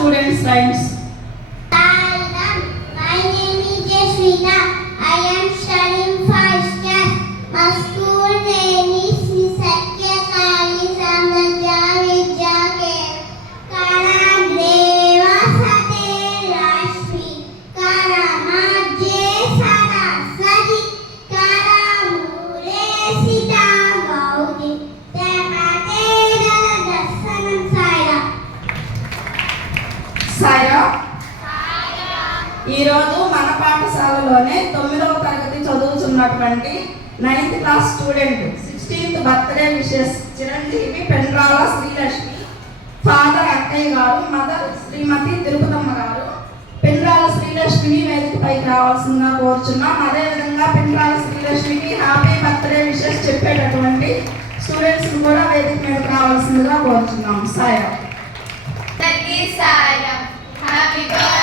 students' rhymes. My name is Jasmina. I am studying first class. My school name is Satya Sai Samdhya Vidyake. Karadeva Sate Rashmi. Karamadye Saraswati. Karamure Sita Gaudi. Temate Dasanam Saira. సాయిరా, ఈరోజు మన పాఠశాలలోనే 9వ తరగతి చదువుతున్నటువంటి 9th class student 16th birthday wishes చిరంజీవి Pendrala Srilakshmi father అక్కయ్య గారు, మదర్ శ్రీమతి తిరుపతమ్మ గారు పెండ్రాల శ్రీలక్ష్మిని వేదికపైకి రావాల్సిందిగా కోరుచున్నాం. అదేవిధంగా పెండ్రాల శ్రీలక్ష్మికి హ్యాపీ బర్త్డే విషెస్ చెప్పేటటువంటి స్టూడెంట్స్ కూడా వేదిక మీదకి రావాల్సిందిగా కోరుచున్నాం. సాయిరా. Happy birthday.